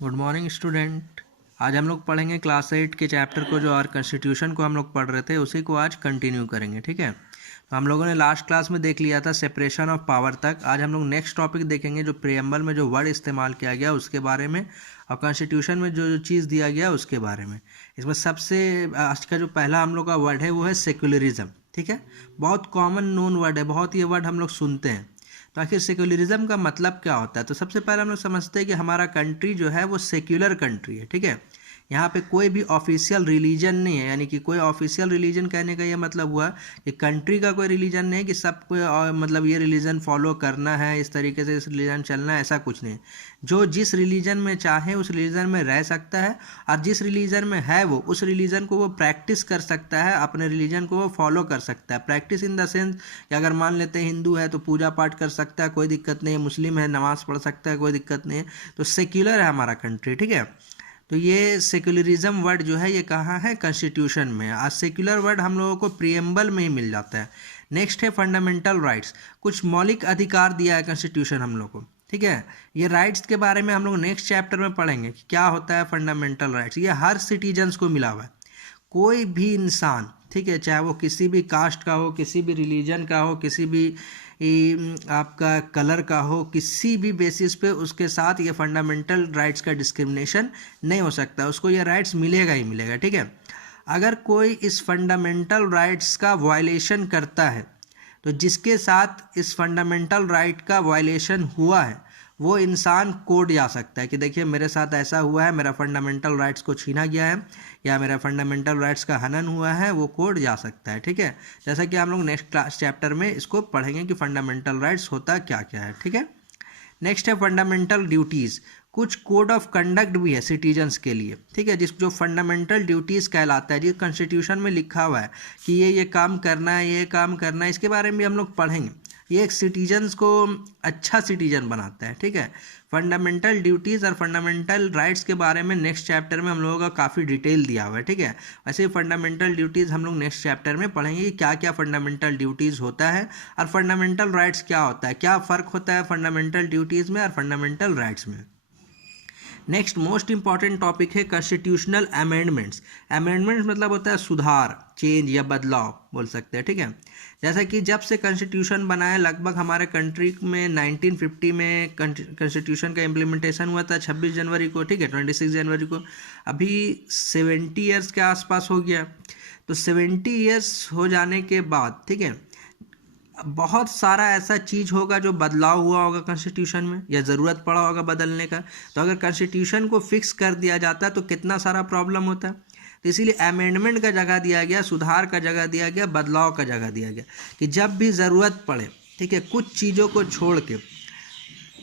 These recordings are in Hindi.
Good morning student. आज हम लोग पढ़ेंगे क्लास 8 के चैप्टर को, जो और कॉन्स्टिट्यूशन को हम लोग पढ़ रहे थे उसी को आज कंटिन्यू करेंगे। ठीक है, तो हम लोगों ने लास्ट क्लास में देख लिया था सेपरेशन ऑफ पावर तक। आज हम लोग नेक्स्ट टॉपिक देखेंगे, जो प्रियम्बल में जो वर्ड इस्तेमाल किया गया उसके बारे में, और कॉन्स्टिट्यूशन में जो जो चीज़ दिया गया उसके बारे में। इसमें सबसे आज का जो पहला हम लोग का वर्ड है वो है सेक्युलरिज्म। ठीक है, बहुत कॉमन नोन वर्ड है, बहुत ये वर्ड हम लोग सुनते हैं। तो आखिर सेक्युलरिज्म का मतलब क्या होता है? तो सबसे पहले हम लोग समझते हैं कि हमारा कंट्री जो है वो सेक्युलर कंट्री है। ठीक है, यहाँ पे कोई भी ऑफिशियल रिलीजन नहीं है, यानी कि कोई ऑफिशियल रिलीजन कहने का ये मतलब हुआ कि कंट्री का कोई रिलीजन नहीं है कि सबको मतलब ये रिलीजन फॉलो करना है, इस तरीके से इस रिलीजन चलना है, ऐसा कुछ नहीं। जो जिस रिलीजन में चाहे उस रिलीजन में रह सकता है, और जिस रिलीजन में है वो उस रिलीजन को वो प्रैक्टिस कर सकता है, अपने रिलीजन को वो फॉलो कर सकता है। प्रैक्टिस इन द सेंस कि अगर मान लेते हैं हिंदू है तो पूजा पाठ कर सकता है, कोई दिक्कत नहीं है। मुस्लिम है, नमाज़ पढ़ सकता है, कोई दिक्कत नहीं है। तो सेक्युलर है हमारा कंट्री। ठीक है, तो ये सेक्युलरिज्म वर्ड जो है ये कहाँ है? कॉन्स्टिट्यूशन में। आज सेक्युलर वर्ड हम लोगों को प्रियम्बल में ही मिल जाता है। नेक्स्ट है फंडामेंटल राइट्स। कुछ मौलिक अधिकार दिया है कॉन्स्टिट्यूशन हम लोग को। ठीक है, ये राइट्स के बारे में हम लोग नेक्स्ट चैप्टर में पढ़ेंगे कि क्या होता है फंडामेंटल राइट्स। ये हर सिटीजन्स को मिला हुआ है, कोई भी इंसान, ठीक है, चाहे वो किसी भी कास्ट का हो, किसी भी रिलीजन का हो, किसी भी आपका कलर का हो, किसी भी बेसिस पे उसके साथ ये फंडामेंटल राइट्स का डिस्क्रिमिनेशन नहीं हो सकता, उसको ये राइट्स मिलेगा ही मिलेगा। ठीक है, अगर कोई इस फंडामेंटल राइट्स का वायलेशन करता है तो जिसके साथ इस फंडामेंटल राइट का वायलेशन हुआ है वो इंसान कोर्ट जा सकता है कि देखिए मेरे साथ ऐसा हुआ है, मेरा फंडामेंटल राइट्स को छीना गया है या मेरा फंडामेंटल राइट्स का हनन हुआ है, वो कोर्ट जा सकता है। ठीक है, जैसा कि हम लोग नेक्स्ट क्लास चैप्टर में इसको पढ़ेंगे कि फंडामेंटल राइट्स होता क्या क्या है। ठीक है, नेक्स्ट है फंडामेंटल ड्यूटीज़। कुछ कोड ऑफ कंडक्ट भी है सिटीजन्स के लिए। ठीक है, जिस जो फंडामेंटल ड्यूटीज़ कहलाता है, जिस कॉन्स्टिट्यूशन में लिखा हुआ है कि ये काम करना है, ये काम करना है, इसके बारे में हम लोग पढ़ेंगे। ये एक सिटीजन्स को अच्छा सिटीजन बनाता है। ठीक है, फंडामेंटल ड्यूटीज़ और फंडामेंटल राइट्स के बारे में नेक्स्ट चैप्टर में हम लोगों का काफ़ी डिटेल दिया हुआ है। ठीक है, वैसे फंडामेंटल ड्यूटीज़ हम लोग नेक्स्ट चैप्टर में पढ़ेंगे कि क्या क्या फंडामेंटल ड्यूटीज़ होता है और फंडामेंटल राइट्स क्या होता है, क्या फ़र्क होता है फंडामेंटल ड्यूटीज़ में और फंडामेंटल राइट्स में। नेक्स्ट मोस्ट इंपॉर्टेंट टॉपिक है कॉन्स्टिट्यूशनल अमेंडमेंट्स। अमेंडमेंट्स मतलब होता है सुधार, चेंज या बदलाव बोल सकते हैं। ठीक है, जैसा कि जब से कॉन्स्टिट्यूशन बना है, लगभग हमारे कंट्री में 1950 में कॉन्स्टिट्यूशन का इम्प्लीमेंटेशन हुआ था 26 जनवरी को। ठीक है, 26 जनवरी को। अभी 70 ईयर्स के आसपास हो गया। तो 70 ईयर्स हो जाने के बाद, ठीक है, बहुत सारा ऐसा चीज़ होगा जो बदलाव हुआ होगा कॉन्स्टिट्यूशन में या ज़रूरत पड़ा होगा बदलने का। तो अगर कॉन्स्टिट्यूशन को फिक्स कर दिया जाता है तो कितना सारा प्रॉब्लम होता है। तो इसीलिए अमेंडमेंट का जगह दिया गया, सुधार का जगह दिया गया, बदलाव का जगह दिया गया कि जब भी ज़रूरत पड़े, ठीक है, कुछ चीज़ों को छोड़ के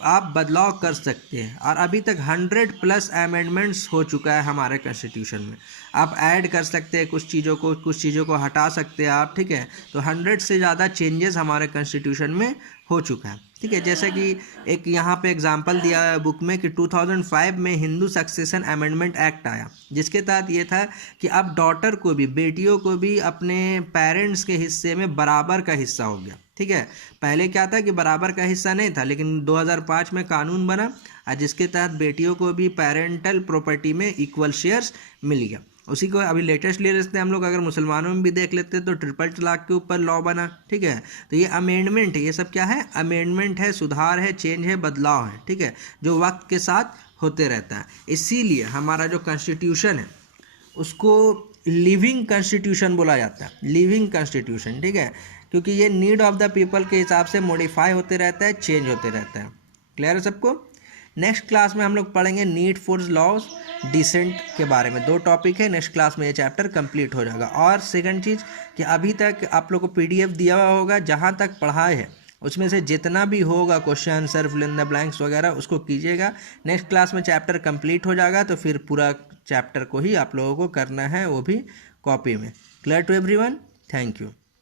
आप बदलाव कर सकते हैं। और अभी तक 100+ अमेंडमेंट्स हो चुका है हमारे कॉन्स्टिट्यूशन में। आप ऐड कर सकते हैं कुछ चीज़ों को, कुछ चीज़ों को हटा सकते हैं आप। ठीक है, तो 100 से ज़्यादा चेंजेस हमारे कॉन्स्टिट्यूशन में हो चुका है। ठीक है, जैसे कि एक यहाँ पे एग्जांपल दिया है बुक में कि 2005 में हिंदू सक्सेशन अमेंडमेंट एक्ट आया, जिसके तहत ये था कि अब डॉटर को भी, बेटियों को भी अपने पेरेंट्स के हिस्से में बराबर का हिस्सा हो गया। ठीक है, पहले क्या था कि बराबर का हिस्सा नहीं था, लेकिन 2005 में कानून बना और जिसके तहत बेटियों को भी पेरेंटल प्रॉपर्टी में इक्वल शेयर्स मिल गया। उसी को अभी लेटेस्ट ले लेते हैं हम लोग, अगर मुसलमानों में भी देख लेते हैं तो ट्रिपल तलाक के ऊपर लॉ बना। ठीक है, तो ये अमेंडमेंट है, ये सब क्या है? अमेंडमेंट है, सुधार है, चेंज है, बदलाव है। ठीक है, जो वक्त के साथ होते रहता है। इसीलिए हमारा जो कॉन्स्टिट्यूशन है उसको लिविंग कॉन्स्टिट्यूशन बोला जाता है, लिविंग कॉन्स्टिट्यूशन। ठीक है, क्योंकि ये नीड ऑफ द पीपल के हिसाब से मॉडिफाई होते रहता है, चेंज होते रहता है। क्लियर है सबको? नेक्स्ट क्लास में हम लोग पढ़ेंगे नीड फॉर लॉज डिसेंट के बारे में। 2 टॉपिक है, नेक्स्ट क्लास में ये चैप्टर कंप्लीट हो जाएगा। और सेकंड चीज़ कि अभी तक आप लोग को PDF दिया हुआ होगा, जहाँ तक पढ़ाए है उसमें से जितना भी होगा question answer, fill in the blanks वगैरह, उसको कीजिएगा। नेक्स्ट क्लास में चैप्टर कंप्लीट हो जाएगा तो फिर पूरा चैप्टर को ही आप लोगों को करना है, वो भी कॉपी में। Clear to everyone? Thank you.